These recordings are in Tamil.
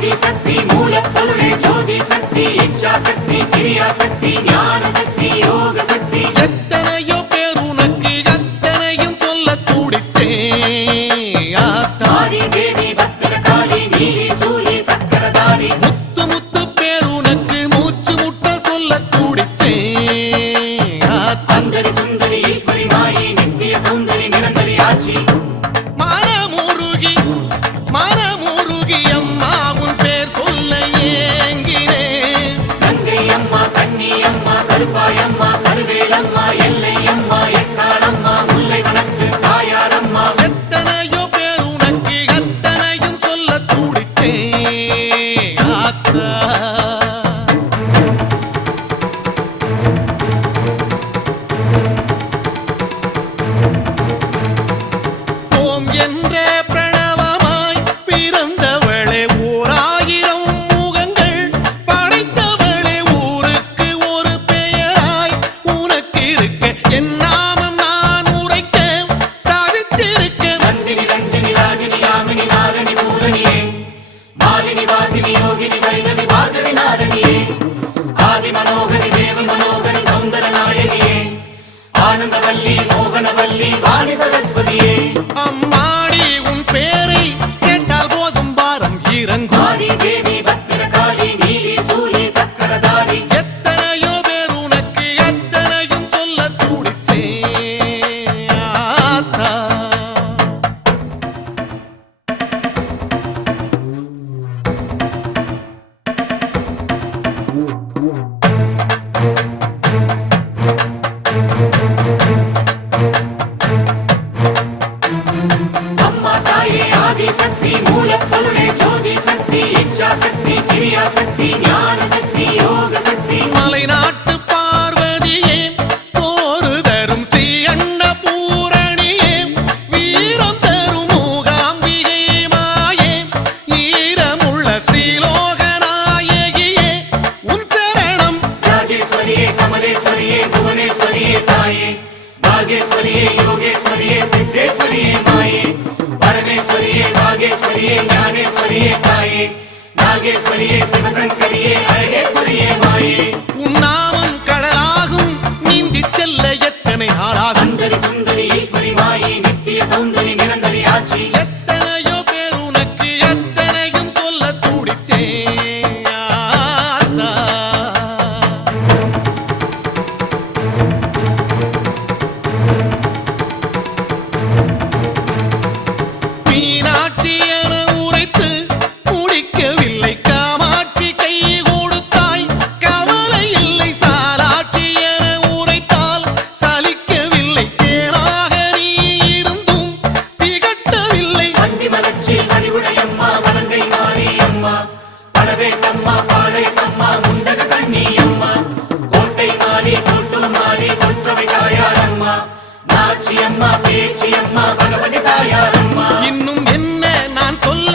ஆதி சக்தி மூலப்பொருளே ஜோதி சக்தி இச்சா சக்தி கிரியா சக்தி ஞான சக்தி யோக சக்தி எத்தனையோ பேர் உனக்கு அத்தனையும் சொல்ல துடிச்சே ஆத்தாரி தேவி பத்திரகாளி நீலி சூலி சக்கரதாரி முத்து முத்து பேர் உனக்கு மூச்சு முட்ட சொல்ல துடிச்சே அந்தரி சுந்தரி ஈஸ்வரி மாயி நித்திய சௌந்தரி நிரந்தரி ஆட்சி மனமுருகி அம்மா உன் பேர் சொல்ல ஏங்கினே கங்கை அம்மா கண்ணி அம்மா கருப்பாயம்மா கருவேலம்மா எல்லை அம்மா எக்காளம்மா முல்லை வனத்து தாயாரம்மா எத்தனையோ பேர் உனக்கு அத்தனையும் சொல்ல துடிச்சே ஆத்தா ஓம் என்ற பிரணவமாய் பிறந்தவளே ஓர் ஆயிரம் முகங்கள் படைத்தவளே ஊருக்கு ஒரு பெயராய் உனக்கு இருக்க என் நாமம் நான் உரைக்க தவிச்சிருக்க நந்தினி ரஞ்சினி ராகினி யாமினி நாரணி பூரணியே மாலினி வாசினி யோகினி வைணவி பார்கவி நாரணியே ஆதி மனோகரி தேவி மனோகரி சௌந்தர நாயகியே ஆனந்தவல்லி மோகனவல்லி வாணி சரஸ்வதியே அம்மாடி உன் பேரை கேட்டால் போதும் பாரம் இறங்கும் ஆதி தேவி பத்திரகாளி நீலி சூலி சக்கரதாரி எத்தனையோ பேர் உனக்கு எத்தனையும் சொல்ல துடிச்சே ஆத்தா அம்மா தாயே ஆதி சக்தி மூலப்பொருளே ஜோதி சக்தி இச்சா சக்தி கிரியா சக்தி ஞான சக்தி யோக சக்தி மலைநாட்டு பார்வதியே சோறு தரும் ஸ்ரீ அன்னபூரணியே வீரம் தரும் மூகாம்பிகை மாயே ஈரமுள்ள ஸ்ரீலோகநாயகியே உன் சரணம் ராஜேஸ்வரியே கமலேஸ்வரியே புவனேஸ்வரியே தாயே பாகேஸ்வரியே யோகேஸ்வரியே சித்தேஸ்வரியே மாயே பரமேஸ்வரியே பாகேஸ்வரியே ஞானேஸ்வரியே தாயே நாகேஸ்வரியே சிவசங்கரியே அழகேஸ்வரியே மாயே உன் நாமம் கடலாகும் நீந்தி செல்ல எத்தனை நாளாகும் அந்தரி சுந்தரி ஈஸ்வரி மாயி நித்திய சௌந்தரி நிரந்தரி ஆட்சி எத்தனையோ பேர் உனக்கு எத்தனையும் சொல்ல துடிச்சே ஆத்தா மீனாட்சி என உரைத்து முடிக்கவில்லை காமாட்சி கை கொடுத்தாய் கவலை இல்லை சாலாட்சி என உரைத்தால் சலிக்கவில்லை தேனாக நீ இருந்தும் திகட்டவில்லை வண்டி மலர்ச்சி வடிவுடையம்மா வலங்கை மாறி அம்மா பழவேட்டம்மா பாளையத்தம்மா முண்டக கண்ணி அம்மா கோட்டை மாறி கூட்டு மாறி கொற்றவை தாயாரம்மா நாச்சி அம்மா பேச்சி அம்மா பகவதி தாயாரம்மா இன்னும் என்ன நான் சொல்ல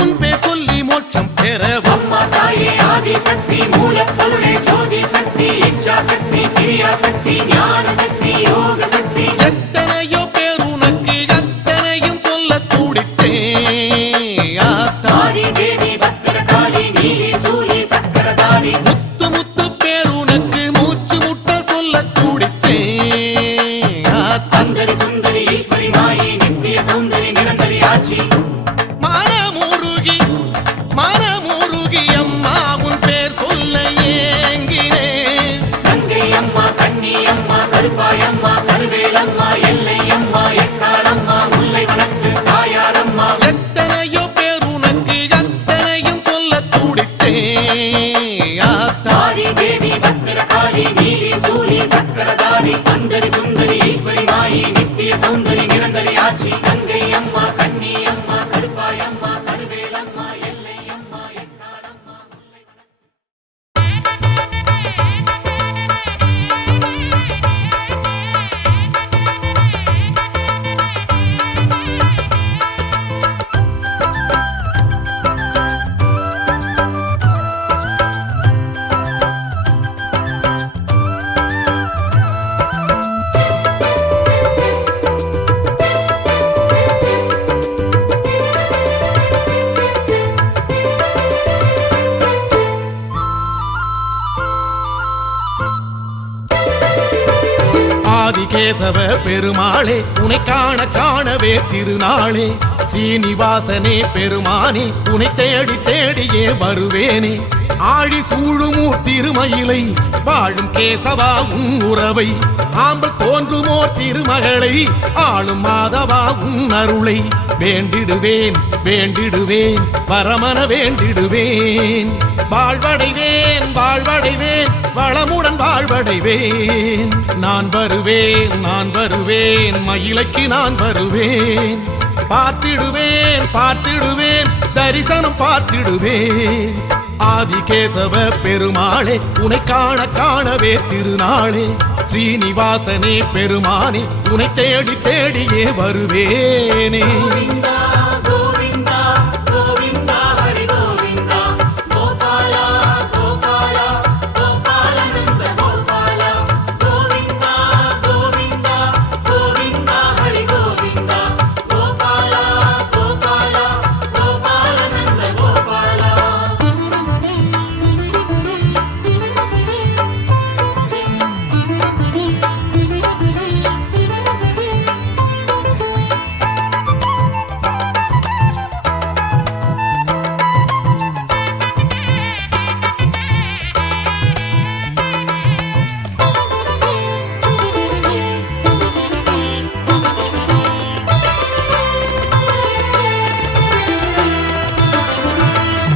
உன் பேர் சொல்லி மோட்சம் பெறவும் அம்மா தாயே ஆதி சக்தி மூலப்பொருளே ஜோதி சக்தி இச்சா சக்தி கிரியா சக்தி ஞான சக்தி யோக சக்தி எத்தனையோ பேர் உனக்கு அத்தனையும் சொல்ல துடிச்சே ஆத்தா ஆதி தேவி பத்திரகாளி நீலி சூலி சக்கரதாரி முத்து முத்து பேர் உனக்கு மூச்சு முட்ட சொல்ல துடிச்சே ஆத்தா அந்தரி சுந்தரி ஈஸ்வரி மாயி நித்திய சௌந்தரி நிரந்தரி ஆட்சி மனமுருகி அம்மா உன் பேர் சொல்ல ஏங்கினே கங்கை அம்மா கண்ணி அம்மா கருப்பாயம்மா கருவேலம்மா எல்லை அம்மா எக்காளம்மா முல்லை வனத்து தாயாரம்மா எத்தனையோ பேர் உனக்கு ஆதிகேசவ பெருமாளே உனை காண காணவே திருநாளே ஸ்ரீனிவாசனே பெருமானே உனை தேடி தேடியே வருவேனே ஆழி சூழுமூர் திருமயிலை வாழும் கேசவா உன் உறவை ஆம்பல் தோன்றுமோர் திருமகளை ஆளும் மாதவா உன் அருளை வேண்டிடுவேன் வேண்டிடுவேன் பரமன வேண்டிடுவேன் வாழ்வடைவேன் வாழ்வடைவேன் வளமுடன் வாழ்வடைவேன் நான் வருவேன் மயிலைக்கு நான் வருவேன் பார்த்திடுவேன் பார்த்திடுவேன் தரிசனம் பார்த்திடுவேன் ஆதிகேசவ பெருமாளே உனை காண காணவே திருநாளே ஸ்ரீனிவாசனே பெருமானே உனை தேடி தேடியே வருவேனே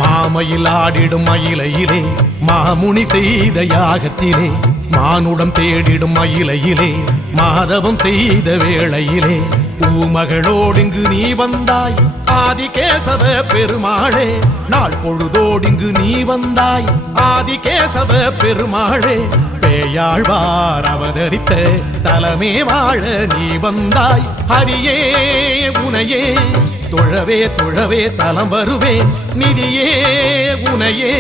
மாமயில் ஆடிடும் மயிலையிலே மாமுனி செய்த யாகத்திலே மானுடம் தேடிடும் மயிலையிலே மாதவம் செய்த வேளையிலே பூமகளோடிங்கு நீ வந்தாய் ஆதிகேசவ பெருமாளே நாள் பொழுதோடிங்கு நீ வந்தாய் ஆதிகேசவ பெருமாளே பேயாழ்வார் அவதரித்த தலமே வாழ நீ வந்தாய் ஹரியே உனையே தொழவே தொழவே தலம் வருவேன் நிதியே உனையே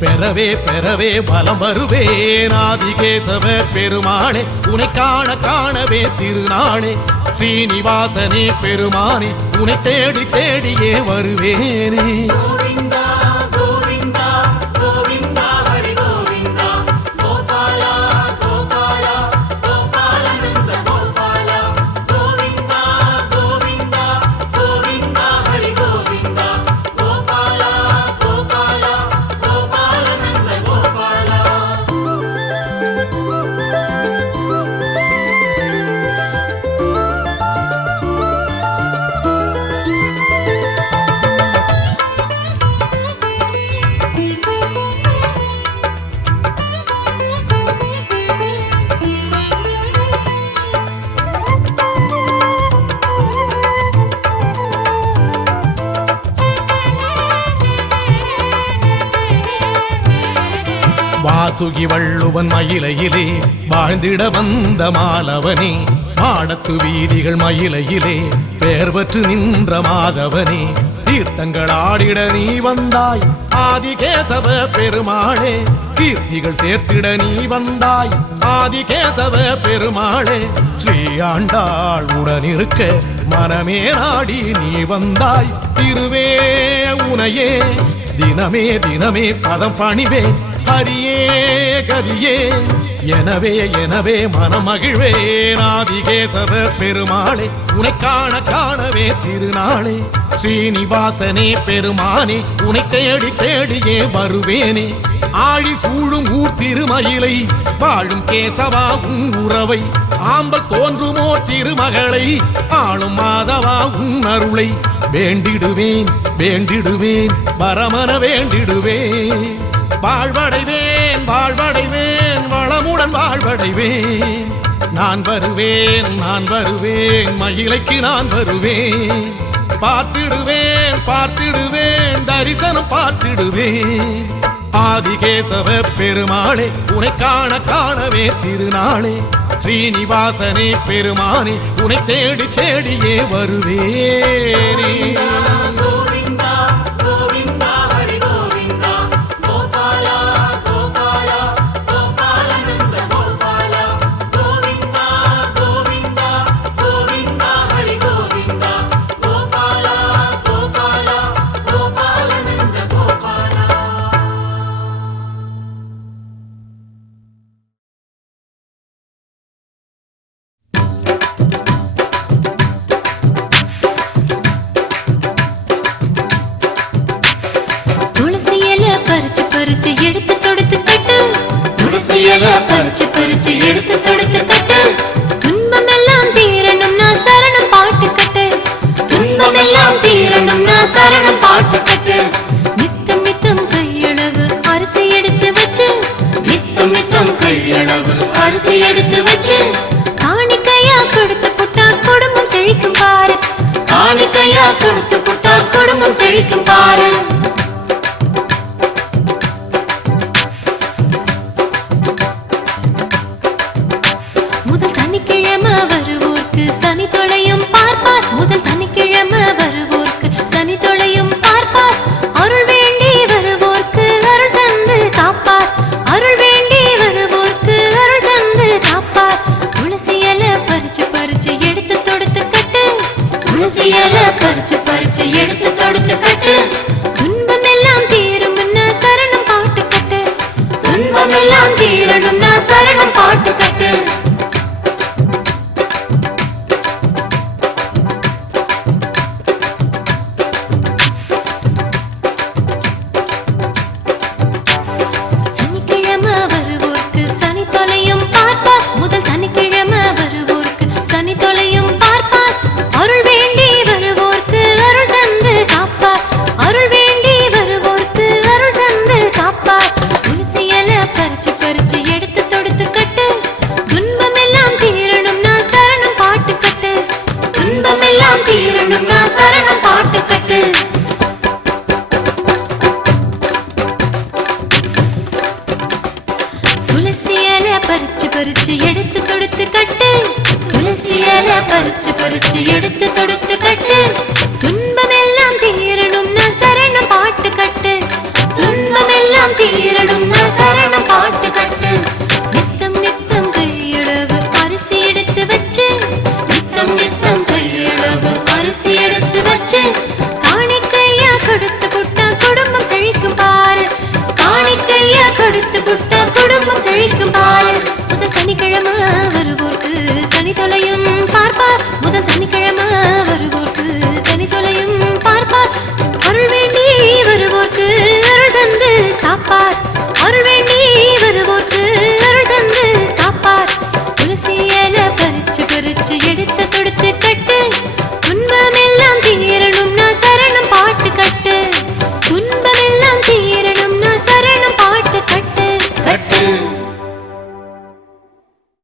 பெறவே பெறவே பலம் வருவேன் ஆதிகேசவ பெருமாளே உனை காண காணவே திருநாளே ஸ்ரீனிவாசனே பெருமானே உனை தேடி தேடியே வருவேனே வாசுகி வள்ளுவன் மயிலையிலே வாழ்ந்திட வந்த மாலவனே மாடத்து வீதிகள் மயிலையிலே பேர் பெற்று நின்ற மாதவனே தீர்த்தங்கள் ஆடிட நீ வந்தாய் ஆதிகேசவ பெருமாளே கீர்த்திகள் சேர்த்திட நீ வந்தாய் ஆதிகேசவ பெருமாளே ஸ்ரீ ஆண்டாள் உடனிருக்க மனமே நாடி நீ வந்தாய் திருவே உனையே தினமே தினமே பதம் பணிவே ஹரியே கதியே எனவே எனவே மனமகிழ்வே ஆதிகேசவ பெருமாளே உனை காண காணவே திருநாளே ஸ்ரீனிவாசனே பெருமானே உனை தேடி தேடியே வருவேனே ஆழி சூழும் ஊர் திருமயிலை வாழும் கேசவா உன் உறவை ஆம்பல் தோன்றுமோ திருமகளை ஆளும் மாதவா உன் அருளை வேண்டிடுவேன் வேண்டிடுவேன் பரமன வேண்டிடுவேன் வாழ்வடைவேன் வாழ்வடைவேன் வளமுடன் வாழ்வடைவேன் நான் வருவேன் மயிலைக்கு நான் வருவேன் பார்த்திடுவேன் பார்த்திடுவேன் தரிசனம் பார்த்திடுவேன் ஆதிகேசவ பெருமாளே உனை காண காணவே திருநாளே ஸ்ரீனிவாசனே பெருமானே உனை தேடி தேடியே வருவேனே பறிச்சு எடுத்து தொடுத்து கட்டு துளசி இலை பறிச்சு பறிச்சு எடுத்து தொடுத்து கட்டு துன்பம் எல்லாம் தீரணும்னா சரணம் பாட்டு கட்டு துன்பம் எல்லாம் தீரணும்னா சரணம் பாட்டு கட்டு நித்தம் நித்தம் கையளவு அரிசி எடுத்து வச்சு நித்தம் நித்தம் கையளவு அரிசி எடுத்து வச்சு காணிக்கையா கொடுத்து புட்டா குடும்பம் செழிக்கும் பாரு காணிக்கையா கொடுத்து புட்டா குடும்பம் செழிக்கும் பாரு